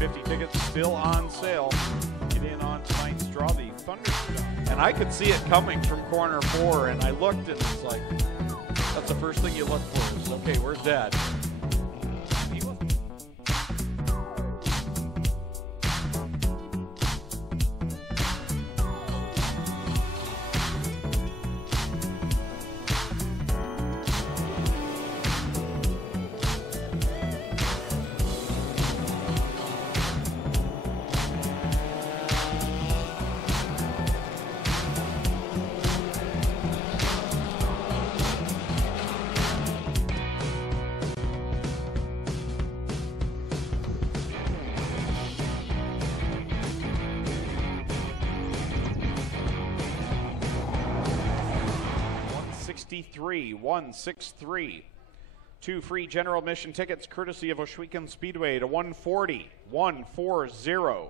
50 tickets still on sale. Get in on tonight's draw, the Thunderstone. And I could see it coming from corner 4, and I looked, and it's like, that's the first thing you look for is, okay, where's Dad? He wasn't. $163. 2 free general admission tickets courtesy of Ohsweken Speedway to 140.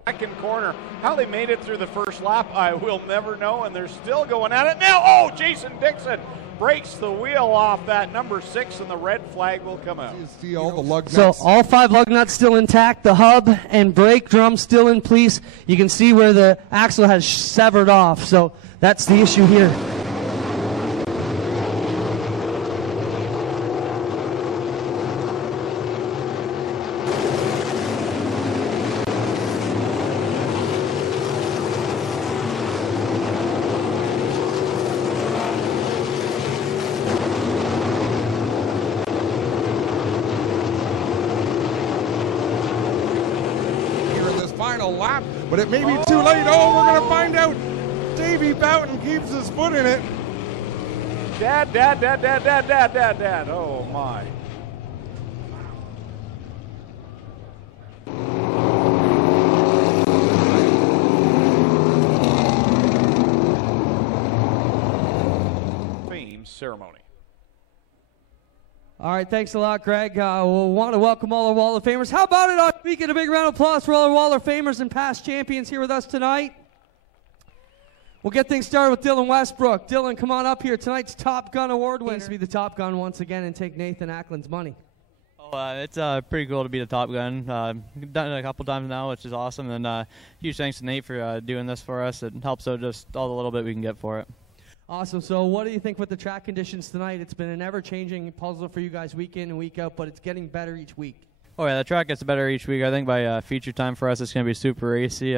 Second corner. How they made it through the first lap, I will never know, and they're still going at it now. Oh, Jason Dixon breaks the wheel off that number 6, and the red flag will come out. You see all the lug So nuts. all 5 lug nuts still intact, the hub and brake drum still in place. You can see where the axle has severed off, so that's the issue here. Final lap, but it may be too late. Oh, we're going to find out. Davey Boughton keeps his foot in it. Dad. Oh, my. Fame ceremony. All right, thanks a lot, Greg. We'll want to welcome all our Wall of Famers. How about it? We get a big round of applause for all our Wall of Famers and past champions here with us tonight. We'll get things started with Dylan Westbrook. Dylan, come on up here. Tonight's Top Gun Award winner. To be the Top Gun once again and take Nathan Ackland's money. It's pretty cool to be the Top Gun. We've done it a couple times now, which is awesome. And huge thanks to Nate for doing this for us. It helps out just all the little bit we can get for it. Awesome. So what do you think with the track conditions tonight? It's been an ever-changing puzzle for you guys week in and week out, but it's getting better each week. Oh, yeah, the track gets better each week. I think by feature time for us, it's going to be super racy.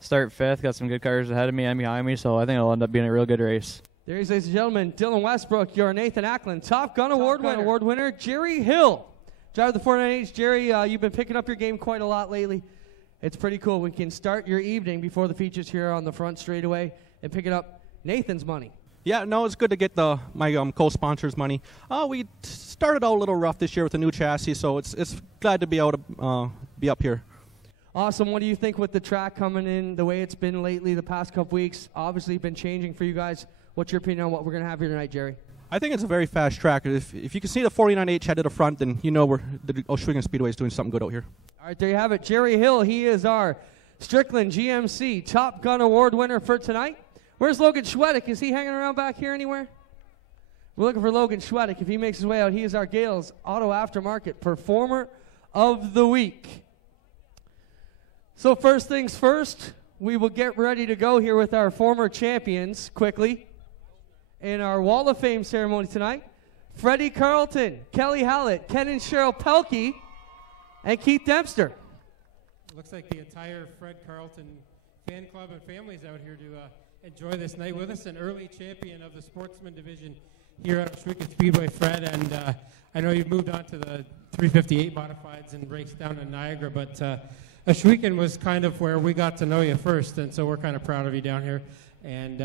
Start 5th, got some good cars ahead of me and behind me, so I think it'll end up being a real good race. There he is, ladies and gentlemen. Dylan Westbrook, your Nathan Ackland, Top Gun Award winner. Jerry Hill, driver of the 498H. Jerry, you've been picking up your game quite a lot lately. It's pretty cool. We can start your evening before the features here on the front straightaway and picking up Nathan's money. Yeah, no, it's good to get my co-sponsors' money. We started out a little rough this year with a new chassis, so it's glad to be able to be up here. Awesome. What do you think with the track coming in the way it's been lately the past couple weeks? Obviously been changing for you guys. What's your opinion on what we're going to have here tonight, Jerry? I think it's a very fast track. If you can see the 49H head to the front, then you know the Ohsweken Speedway is doing something good out here. All right, there you have it. Jerry Hill, he is our Strickland GMC Top Gun Award winner for tonight. Where's Logan Schwedick? Is he hanging around back here anywhere? We're looking for Logan Schwedick. If he makes his way out, he is our Gales Auto Aftermarket Performer of the Week. So first things first, we will get ready to go here with our former champions quickly in our Wall of Fame ceremony tonight. Freddie Carlton, Kelly Hallett, Ken and Cheryl Pelkey, and Keith Dempster. Looks like the entire Fred Carlton fan club and families out here to enjoy this night with us. An early champion of the sportsman division here at Ohsweken Speedway, Fred, and I know you've moved on to the 358 modifieds and raced down in Niagara, but Ohsweken was kind of where we got to know you first, and so we're kind of proud of you down here. And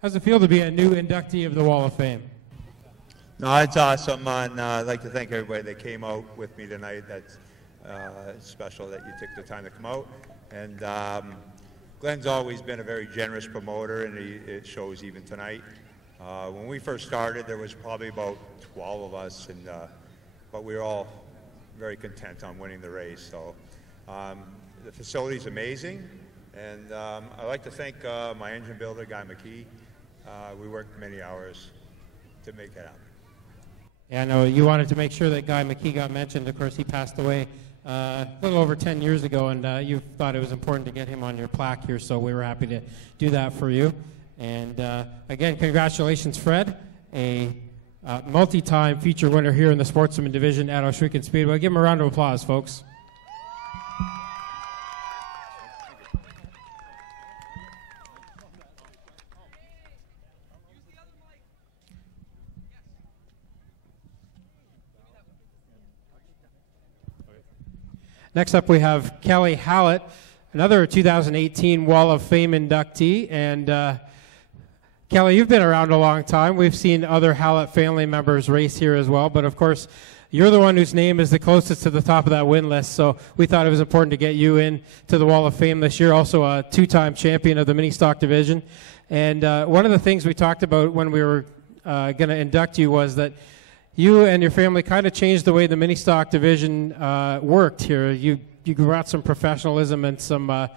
how's it feel to be a new inductee of the Wall of Fame? No, it's awesome, and I'd like to thank everybody that came out with me tonight. That's special that you took the time to come out. And Glenn's always been a very generous promoter, and it shows even tonight. When we first started, there was probably about 12 of us, and but we were all very content on winning the race. So the facility's amazing, and I'd like to thank my engine builder, Guy McKee. We worked many hours to make it happen. Yeah, I know you wanted to make sure that Guy McKee got mentioned. Of course, he passed away a little over 10 years ago, and you thought it was important to get him on your plaque here, so we were happy to do that for you. And again, congratulations, Fred, a multi-time feature winner here in the Sportsman Division at Ohsweken Speedway. Give him a round of applause, folks. Next up, we have Kelly Hallett, another 2018 Wall of Fame inductee. And Kelly, you've been around a long time. We've seen other Hallett family members race here as well. But of course, you're the one whose name is the closest to the top of that win list. So we thought it was important to get you in to the Wall of Fame this year. Also a two-time champion of the mini stock division. And one of the things we talked about when we were going to induct you was that you and your family kind of changed the way the mini stock division worked here. You brought some professionalism and some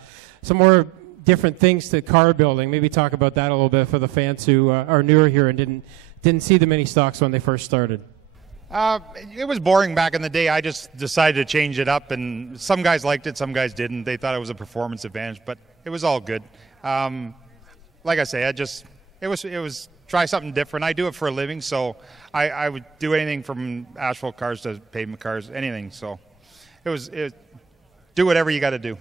more different things to car building. Maybe talk about that a little bit for the fans who are newer here and didn't see the mini stocks when they first started. It was boring back in the day. I just decided to change it up, and some guys liked it, some guys didn't. They thought it was a performance advantage, but it was all good. Like I say, it was try something different. I do it for a living, so I would do anything from asphalt cars to pavement cars, anything. So do whatever you got to do.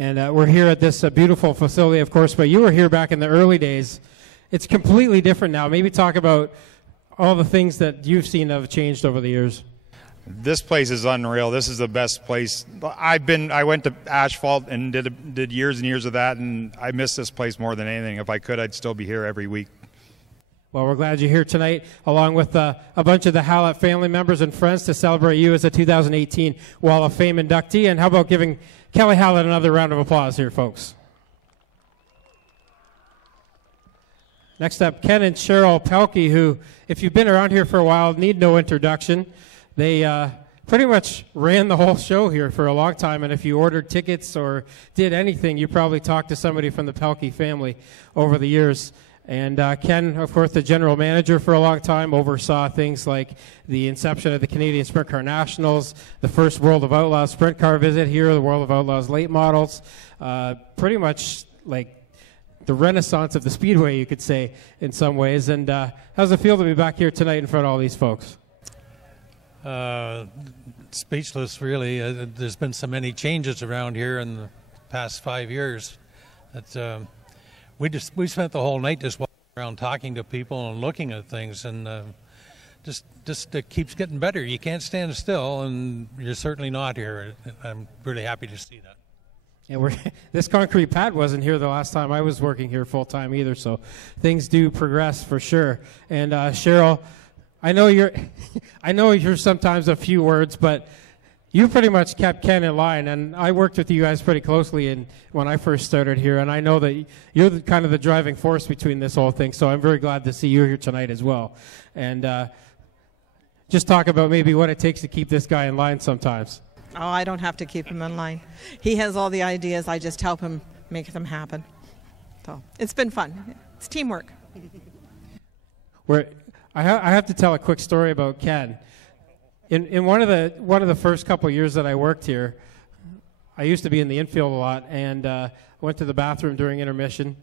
And we're here at this beautiful facility, of course, but you were here back in the early days. It's completely different now. Maybe talk about all the things that you've seen have changed over the years. This place is unreal. This is the best place. I went to asphalt and did years and years of that, and I miss this place more than anything. If I could, I'd still be here every week. Well, we're glad you're here tonight, along with a bunch of the Hallett family members and friends to celebrate you as a 2018 Wall of Fame inductee. And how about giving Kelly Hallett another round of applause here, folks. Next up, Ken and Cheryl Pelkey, who, if you've been around here for a while, need no introduction. They pretty much ran the whole show here for a long time, and if you ordered tickets or did anything, you probably talked to somebody from the Pelkey family over the years. And Ken, of course, the general manager for a long time, oversaw things like the inception of the Canadian Sprint Car Nationals, the first World of Outlaws sprint car visit here, the World of Outlaws late models, pretty much like the renaissance of the Speedway, you could say, in some ways. And how's it feel to be back here tonight in front of all these folks? Speechless, really. There's been so many changes around here in the past 5 years that we spent the whole night just walking around talking to people and looking at things, and just it keeps getting better. You can't stand still, and you're certainly not here. I'm really happy to see that. And this concrete pad wasn't here the last time I was working here full time either, so things do progress for sure. And Cheryl, I know you're sometimes a few words, but you pretty much kept Ken in line, and I worked with you guys pretty closely when I first started here, and I know that you're kind of the driving force between this whole thing, so I'm very glad to see you here tonight as well. And just talk about maybe what it takes to keep this guy in line sometimes. Oh, I don't have to keep him in line. He has all the ideas. I just help him make them happen. So it's been fun. It's teamwork. I have to tell a quick story about Ken. In one of the first couple of years that I worked here, I used to be in the infield a lot, and went to the bathroom during intermission,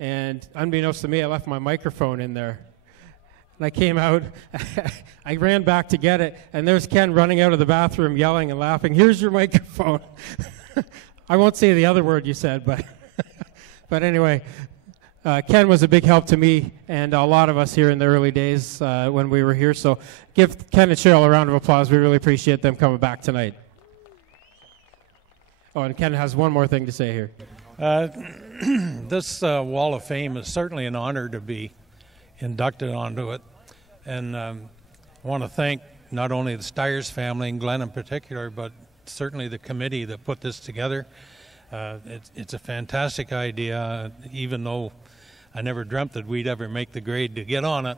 and unbeknownst to me, I left my microphone in there. And I came out, I ran back to get it, and there's Ken running out of the bathroom yelling and laughing, "Here's your microphone." I won't say the other word you said, but anyway, Ken was a big help to me and a lot of us here in the early days when we were here. So give Ken and Cheryl a round of applause. We really appreciate them coming back tonight. Oh, and Ken has one more thing to say here. This Wall of Fame is certainly an honor to be inducted onto it. And I want to thank not only the Styres family and Glenn in particular, but certainly the committee that put this together. It's a fantastic idea, even though I never dreamt that we'd ever make the grade to get on it.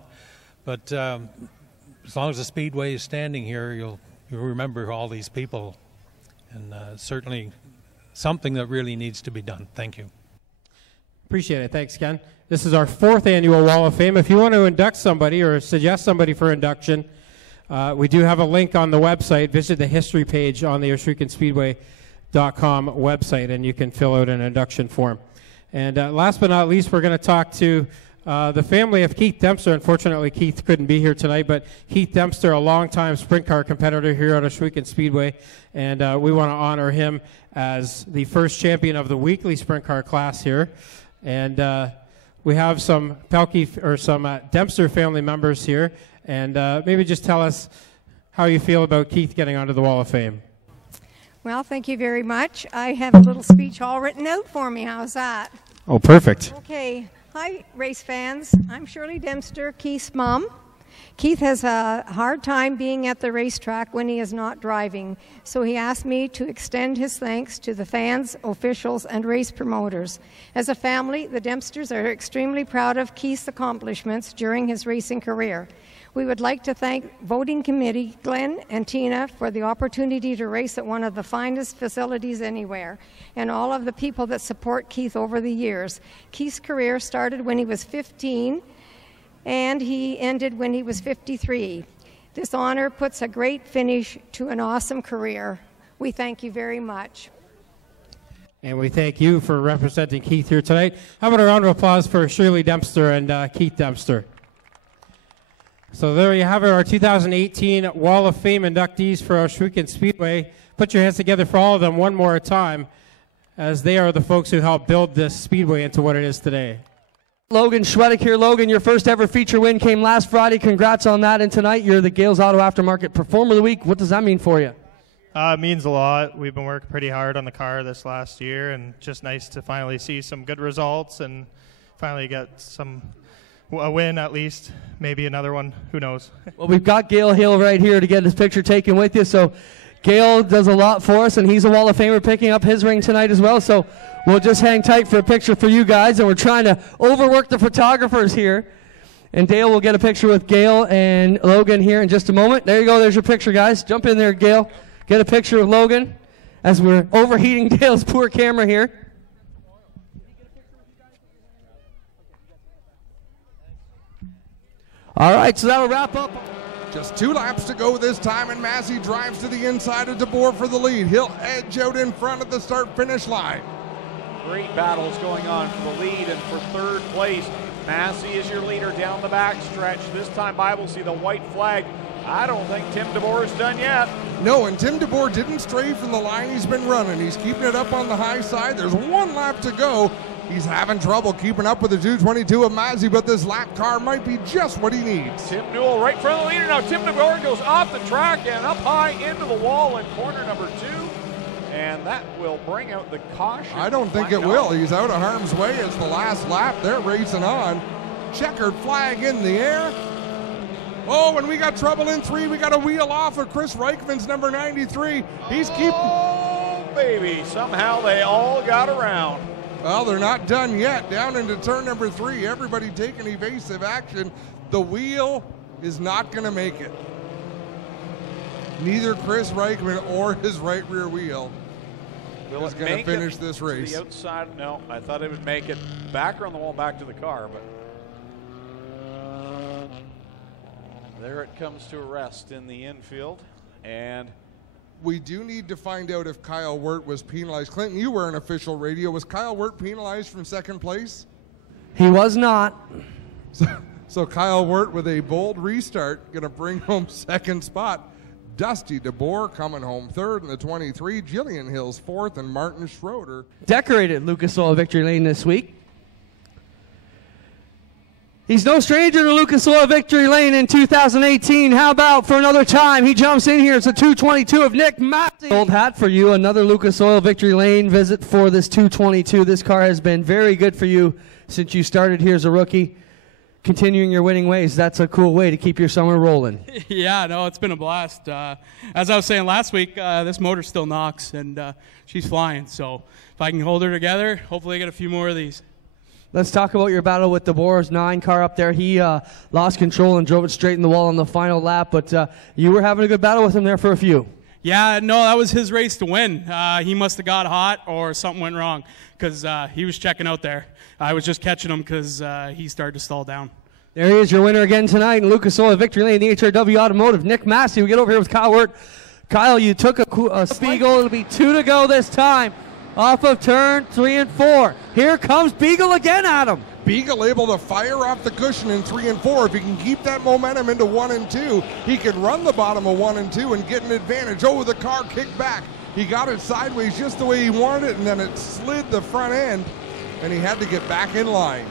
But as long as the Speedway is standing here, you'll remember all these people. And certainly something that really needs to be done. Thank you. Appreciate it. Thanks, Ken. This is our 4th annual Wall of Fame. If you want to induct somebody or suggest somebody for induction, We do have a link on the website. Visit the history page on the Ohsweken Speedway.com website, and you can fill out an induction form. And last but not least, we're going to talk to the family of Keith Dempster. Unfortunately, Keith couldn't be here tonight, but Keith Dempster, a longtime sprint car competitor here at Ohsweken Speedway, and we want to honor him as the first champion of the weekly sprint car class here. And we have some Dempster family members here, and maybe just tell us how you feel about Keith getting onto the Wall of Fame. Well, thank you very much. I have a little speech all written out for me. How's that? Oh, perfect. Okay. Hi, race fans. I'm Shirley Dempster, Keith's mom. Keith has a hard time being at the racetrack when he is not driving, so he asked me to extend his thanks to the fans, officials, and race promoters. As a family, the Dempsters are extremely proud of Keith's accomplishments during his racing career. We would like to thank voting committee Glenn and Tina for the opportunity to race at one of the finest facilities anywhere, and all of the people that support Keith over the years. Keith's career started when he was 15, and he ended when he was 53. This honor puts a great finish to an awesome career. We thank you very much. And we thank you for representing Keith here tonight. How about a round of applause for Shirley Dempster and Keith Dempster? So there you have it, our 2018 Wall of Fame inductees for Ohsweken Speedway. Put your hands together for all of them one more time, as they are the folks who helped build this speedway into what it is today. Logan Schwedick here. Logan, your first ever feature win came last Friday. Congrats on that. And tonight you're the Gales Auto Aftermarket Performer of the Week. What does that mean for you? It means a lot. We've been working pretty hard on the car this last year, and just nice to finally see some good results and finally get a win at least, maybe another one, who knows. Well, we've got Gail Hill right here to get his picture taken with you, so Gail does a lot for us, and he's a Wall of Famer picking up his ring tonight as well, so we'll just hang tight for a picture for you guys, and we're trying to overwork the photographers here, and Dale will get a picture with Gail and Logan here in just a moment. There you go, there's your picture, guys. Jump in there, Gail. Get a picture of Logan as we're overheating Dale's poor camera here. All right, so that'll wrap up. Just 2 laps to go this time, and Massey drives to the inside of DeBoer for the lead. He'll edge out in front of the start-finish line. Great battles going on for the lead and for third place. Massey is your leader down the back stretch. This time by we'll see the white flag. I don't think Tim DeBoer is done yet. No, and Tim DeBoer didn't stray from the line he's been running. He's keeping it up on the high side. There's 1 lap to go. He's having trouble keeping up with the 222 of Massey, but this lap car might be just what he needs. Tim Newell right in front of the leader now. Tim DeBoer goes off the track and up high into the wall in corner number 2. And that will bring out the caution. I don't think it will. He's out of harm's way. It's the last lap. They're racing on. Checkered flag in the air. Oh, and we got trouble in 3. We got a wheel off of Chris Reichman's number 93. He's keeping... Oh, baby. Somehow they all got around. Well, they're not done yet. Down into turn number 3, everybody taking evasive action. The wheel is not going to make it. Neither Chris Reichman or his right rear wheel is going to finish this race. To the outside, no, I thought it would make it back on the wall, back to the car, but there it comes to a rest in the infield, and we do need to find out if Kyle Wirt was penalized. Clinton, you were an official radio. Was Kyle Wirt penalized from second place? He was not. So Kyle Wirt with a bold restart, going to bring home second spot. Dusty DeBoer coming home third in the 23. Jillian Hills fourth, and Martin Schroeder. Decorated Lucas Oil Victory Lane this week. He's no stranger to Lucas Oil Victory Lane in 2018. How about for another time? He jumps in here. It's a 222 of Nick Massey. Old hat for you. Another Lucas Oil Victory Lane visit for this 222. This car has been very good for you since you started here as a rookie. Continuing your winning ways, that's a cool way to keep your summer rolling. Yeah, no, it's been a blast. As I was saying last week, this motor still knocks, and she's flying. So if I can hold her together, hopefully I get a few more of these. Let's talk about your battle with DeBoer's 9 car up there. He lost control and drove it straight in the wall on the final lap, but you were having a good battle with him there for a few. Yeah, no, that was his race to win. He must have got hot or something went wrong because he was checking out there. I was just catching him because he started to stall down. There he is, your winner again tonight in Lucas Oil Victory Lane, the HRW Automotive. Nick Massey, we get over here with Kyle Wirt. Kyle, you took a Beagle. It'll be 2 to go this time. Off of turn 3 and 4. Here comes Beagle again, Adam. Beagle able to fire off the cushion in 3 and 4. If he can keep that momentum into 1 and 2, he can run the bottom of 1 and 2 and get an advantage. Oh, the car kicked back. He got it sideways just the way he wanted it, and then it slid the front end, and he had to get back in line.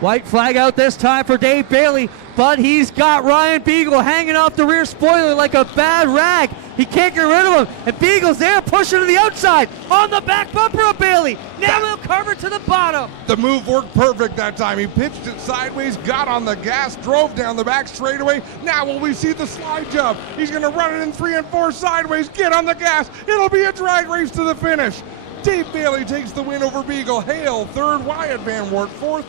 White flag out this time for Dave Bailey, but he's got Ryan Beagle hanging off the rear spoiler like a bad rag. He can't get rid of him, and Beagle's there pushing to the outside on the back bumper of Bailey. Now he'll cover to the bottom. The move worked perfect that time. He pitched it sideways, got on the gas, drove down the back straightaway. Now will we see the slide jump? He's going to run it in 3 and 4 sideways, get on the gas. It'll be a drag race to the finish. Dave Bailey takes the win over Beagle. Hale, third. Wyatt Van Wert, fourth.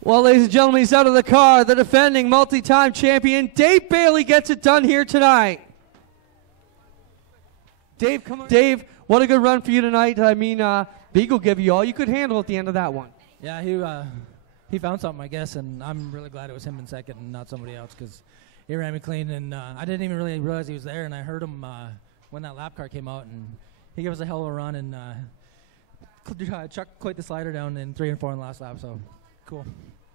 Well, ladies and gentlemen, he's out of the car. The defending multi-time champion, Dave Bailey, gets it done here tonight. Dave, come on. Dave, what a good run for you tonight. I mean, Beagle gave you all you could handle at the end of that one. Yeah, he found something, I guess, and I'm really glad it was him in second and not somebody else, because he ran me clean, and I didn't even really realize he was there, and I heard him when that lap car came out, and he gave us a hell of a run, and chucked quite the slider down in 3 and 4 in the last lap, so cool.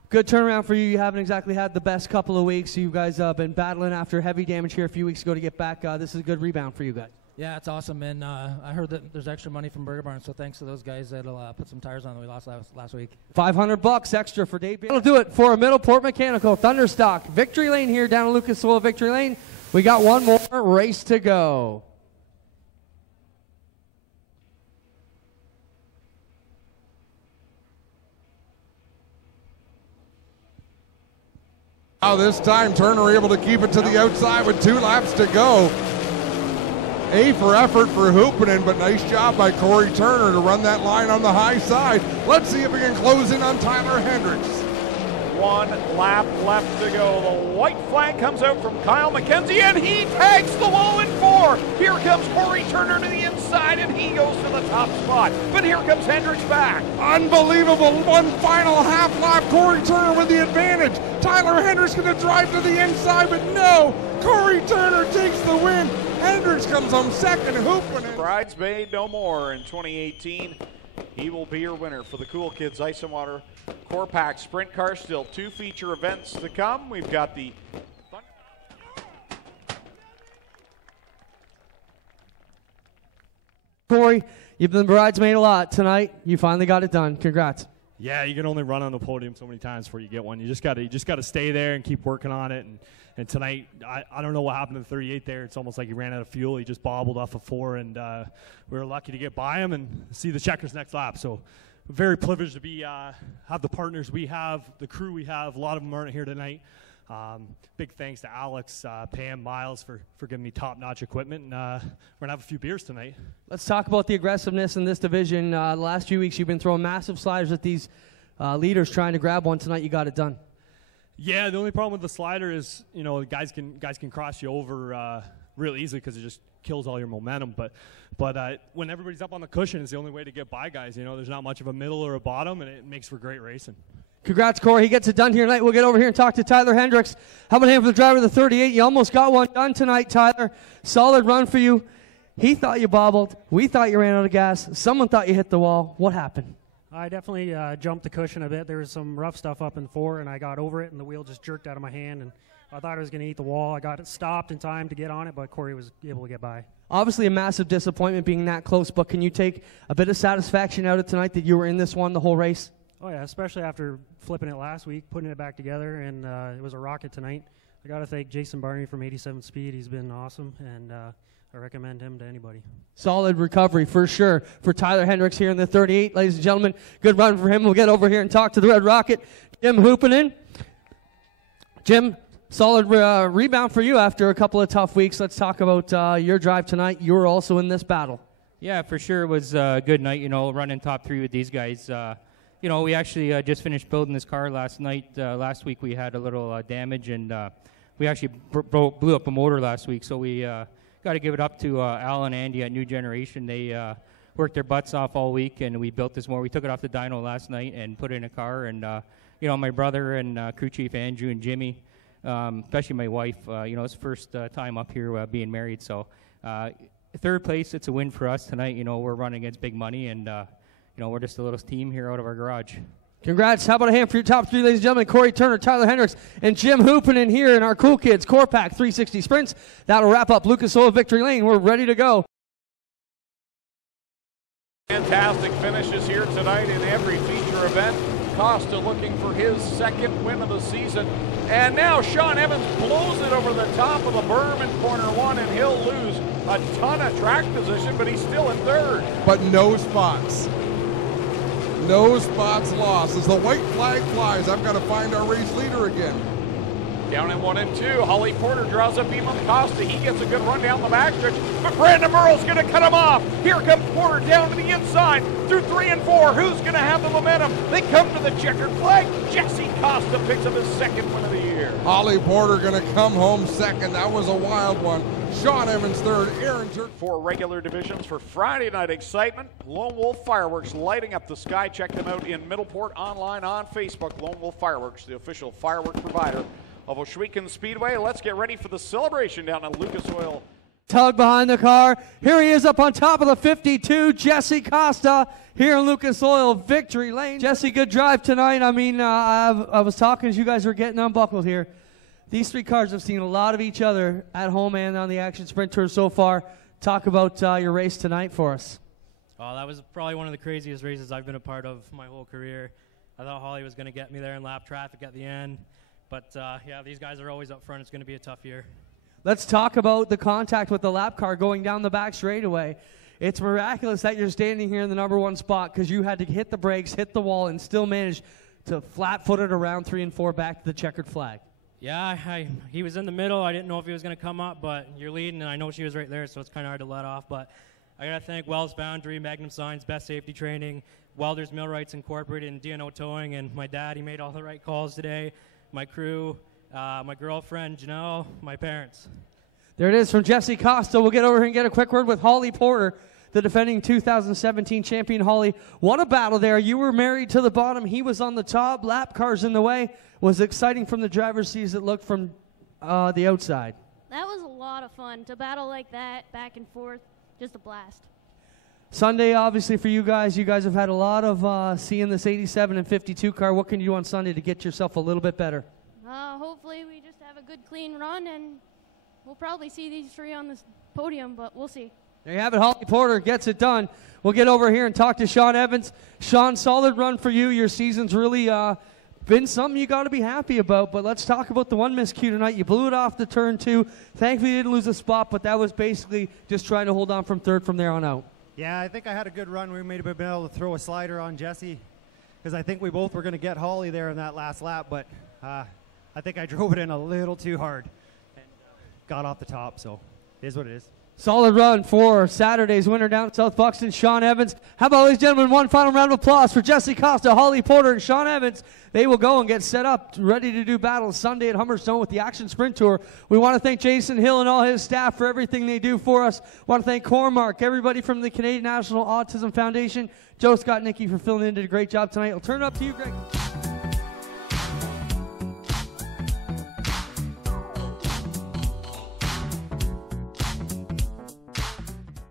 Good turnaround for you. You haven't exactly had the best couple of weeks. You guys have been battling after heavy damage here a few weeks ago to get back. This is a good rebound for you guys. Yeah, it's awesome, and I heard that there's extra money from Burger Barn, so thanks to those guys that'll put some tires on that we lost last week. $500 extra for Dave. That'll do it for Middleport Mechanical Thunderstock Victory Lane here down in Lucas Oil Victory Lane. We got one more race to go. Now this time Turner able to keep it to the outside with 2 laps to go. A for effort for Hoopinen, but nice job by Corey Turner to run that line on the high side. Let's see if we can close in on Tyler Hendricks. 1 lap left to go. The white flag comes out from Kyle McKenzie, and he tags the wall in 4. Here comes Corey Turner to the inside, and he goes to the top spot. But here comes Hendricks back. Unbelievable. One final half lap. Corey Turner with the advantage. Tyler Hendricks going to drive to the inside, but no. Corey Turner takes the win. Hendricks comes home second. Hoopinen. Bridesmaid no more in 2018. He will be your winner for the Cool Kids Ice and Water Core Pack Sprint Car. Still 2 feature events to come. We've got the Corey, you've been bridesmaid a lot tonight. You finally got it done. Congrats. Yeah, you can only run on the podium so many times before you get one. You just got to stay there and keep working on it. And tonight, I don't know what happened to the 38 there. It's almost like he ran out of fuel. He just bobbled off of 4, and we were lucky to get by him and see the checkers next lap. So very privileged to be have the partners we have, the crew we have. A lot of them aren't here tonight. Big thanks to Alex, Pam, Miles for giving me top-notch equipment. And we're going to have a few beers tonight. Let's talk about the aggressiveness in this division. The last few weeks you've been throwing massive sliders at these leaders trying to grab one. Tonight you got it done. Yeah, the only problem with the slider is, guys can cross you over real easily because it just kills all your momentum. But when everybody's up on the cushion, it's the only way to get by guys. There's not much of a middle or a bottom, and it makes for great racing. Congrats, Corey. He gets it done here tonight. We'll get over here and talk to Tyler Hendricks. How about him for the driver of the 38? You almost got one done tonight, Tyler. Solid run for you. He thought you bobbled. We thought you ran out of gas. Someone thought you hit the wall. What happened? I definitely jumped the cushion a bit. There was some rough stuff up in 4, and I got over it, and the wheel just jerked out of my hand, and I thought I was going to eat the wall. I got it stopped in time to get on it, but Corey was able to get by. Obviously a massive disappointment being that close, but can you take a bit of satisfaction out of tonight that you were in this one the whole race? Oh, yeah, especially after flipping it last week, putting it back together, and it was a rocket tonight. I got to thank Jason Barney from 87 Speed. He's been awesome, and I recommend him to anybody. Solid recovery for sure for Tyler Hendricks here in the 38. Ladies and gentlemen, good run for him. We'll get over here and talk to the Red Rocket, Jim Hoopinen. Jim, solid rebound for you after a couple of tough weeks. Let's talk about your drive tonight. You were also in this battle. Yeah, for sure. It was a good night, running top 3 with these guys. We actually just finished building this car last night. Last week we had a little damage, and we actually blew up a motor last week, so we got to give it up to Al and Andy at New Generation. They worked their butts off all week, and we built this more. We took it off the dyno last night and put it in a car, and you know, my brother and crew chief Andrew and Jimmy, especially my wife, you know, it's first time up here being married, so third place, it's a win for us tonight. You know, we're running against big money, and you know, we're just a little team here out of our garage. Congrats. How about a hand for your top three, ladies and gentlemen? Corey Turner, Tyler Hendricks, and Jim Hoopinen here in our Cool Kids Core Pack 360 Sprints. That'll wrap up Lucas Oil Victory Lane. We're ready to go. Fantastic finishes here tonight in every feature event. Costa looking for his second win of the season. And now Sean Evans blows it over the top of the berm in corner one, and he'll lose a ton of track position, but he's still in third. But no spots. No spots lost. As the white flag flies, I've got to find our race leader again. Down in 1 and 2, Holly Porter draws up Eamon Costa. He gets a good run down the backstretch, but Brandon Murrell's going to cut him off. Here comes Porter down to the inside through 3 and 4. Who's going to have the momentum? They come to the checkered flag. Jesse Costa picks up his second win of the year. Holly Porter going to come home second. That was a wild one. Sean Evans third. Aaron Turk. 4 regular divisions for Friday night excitement. Lone Wolf Fireworks lighting up the sky. Check them out in Middleport, online on Facebook. Lone Wolf Fireworks, the official firework provider of Ohsweken Speedway. Let's get ready for the celebration down at Lucas Oil. Tug behind the car. Here he is up on top of the 52, Jesse Costa here in Lucas Oil Victory Lane. Jesse, good drive tonight. I mean, I was talking as you guys were getting unbuckled here. These 3 cars have seen a lot of each other at home and on the Action Sprint Tour so far. Talk about your race tonight for us. Oh, that was probably one of the craziest races I've been a part of my whole career. I thought Holly was going to get me there in lap traffic at the end. But, yeah, these guys are always up front. It's going to be a tough year. Let's talk about the contact with the lap car going down the back straightaway. It's miraculous that you're standing here in the number 1 spot because you had to hit the brakes, hit the wall, and still manage to flat-foot it around 3 and 4 back to the checkered flag. Yeah, he was in the middle. I didn't know if he was going to come up, but you're leading, and I know she was right there, so it's kind of hard to let off. But I got to thank Wells Boundary, Magnum Signs, Best Safety Training, Welders Millwrights Incorporated, and D&O Towing, and my dad. He made all the right calls today. My crew, my girlfriend, Janelle, my parents. There it is from Jesse Costa. We'll get over here and get a quick word with Holly Porter, the defending 2017 champion. Holly, what a battle there. You were married to the bottom. He was on the top. Lap cars in the way. Was exciting from the driver's seat as it looked from the outside. That was a lot of fun. To battle like that, back and forth, just a blast. Sunday, obviously, for you guys have had a lot of seeing this 87 and 52 car. What can you do on Sunday to get yourself a little bit better? Hopefully we just have a good, clean run, and we'll probably see these 3 on this podium, but we'll see. There you have it. Holly Porter gets it done. We'll get over here and talk to Sean Evans. Sean, solid run for you. Your season's really been something you got to be happy about, but let's talk about the one miscue tonight. You blew it off the turn 2. Thankfully, you didn't lose a spot, but that was basically just trying to hold on from third from there on out. Yeah, I think I had a good run. We may have been able to throw a slider on Jesse because I think we both were going to get Holly there in that last lap, but I think I drove it in a little too hard and got off the top, so it is what it is. Solid run for Saturday's winner down at South Buxton, Sean Evans. How about, ladies and gentlemen, one final round of applause for Jesse Costa, Holly Porter, and Sean Evans. They will go and get set up, ready to do battle Sunday at Humberstone with the Action Sprint Tour. We want to thank Jason Hill and all his staff for everything they do for us. Want to thank Cormark, everybody from the Canadian National Autism Foundation, Joe Scott Nicky for filling in, did a great job tonight. I'll turn it up to you, Greg.